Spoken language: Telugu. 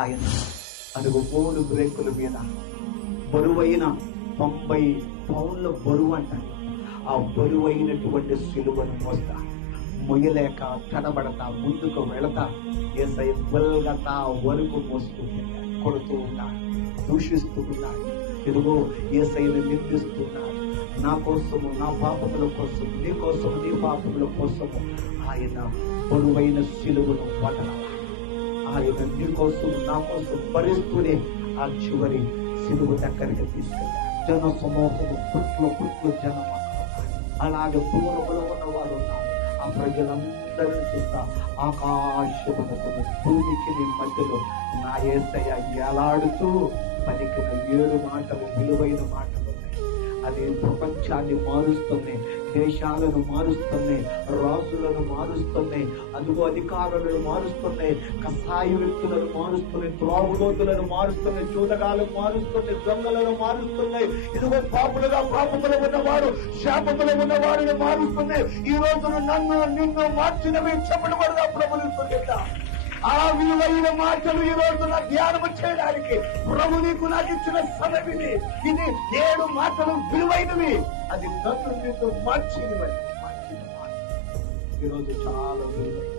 ఆయన అడుగు 3 బ్రేకుల మీద బరువైన 90 పౌండ్ల బరువు అంట. ఆ బరువైనటువంటి సిలువను మోస్తా, మొయ్యలేక తడబడతా ముందుకు వెళతా యేసయ్య గొల్గతా వరకు మోస్తూ కొడుతూ ఉన్నాడు, దూషిస్తూ ఉన్నాడు. ఇదిగో యేసయ్యను నిందిస్తున్నాడు. నా కోసము, నా పాపముల కోసం, నీ కోసము, నీ పాపముల కోసము ఆయన బరువైన సిలువను వదలాలి. ఆయన నీ కోసం, నా కోసం భరిస్తూనే ఆ చివరి సిలువ దగ్గరికి తీసుకెళ్ళాడు. జన సమూహము పుట్లు జనం అలాగే పూర్వములో ఉన్నవారు ఉన్నారు. ఆ ప్రజలందరినీ చూస్తా ఆకాశమునకు భూమికి మధ్యలో నా యేసయ్య ఏలాడుతూ పలికిన 7 మాటలు, విలువైన మాటలు ఉన్నాయి. అది ప్రపంచాన్ని మారుస్తున్నాయి, దేశాలను మారుస్తున్నాయి, రాజులను మారుస్తున్నాయి, అదుగో అధికారులను మారుస్తున్నాయి, కసాయి వ్యక్తులను మారుస్తున్నాయి, త్రాగుబోతులను మారుస్తున్నాయి, చూడగాలను మారుస్తున్నాయి, దొంగలను మారుస్తున్నాయి. ఇదిగో పాపములు ఉన్నవారు, శాపములు ఉన్నవారిని మారుస్తున్నాయి. ఈ రోజున నన్ను నిన్ను మార్చినవి చెప్పబడదా ప్రభుత్వ ఆ విలువైన మాటలు ఈ రోజున ధ్యానం చేయడానికి ప్రభు నీకు నాకు ఇచ్చిన సమయం ఇది. 7 మాటలు విలువైనవి. అది నన్ను నిన్ను మార్చిన మాట ఈరోజు చాలా విలువైన.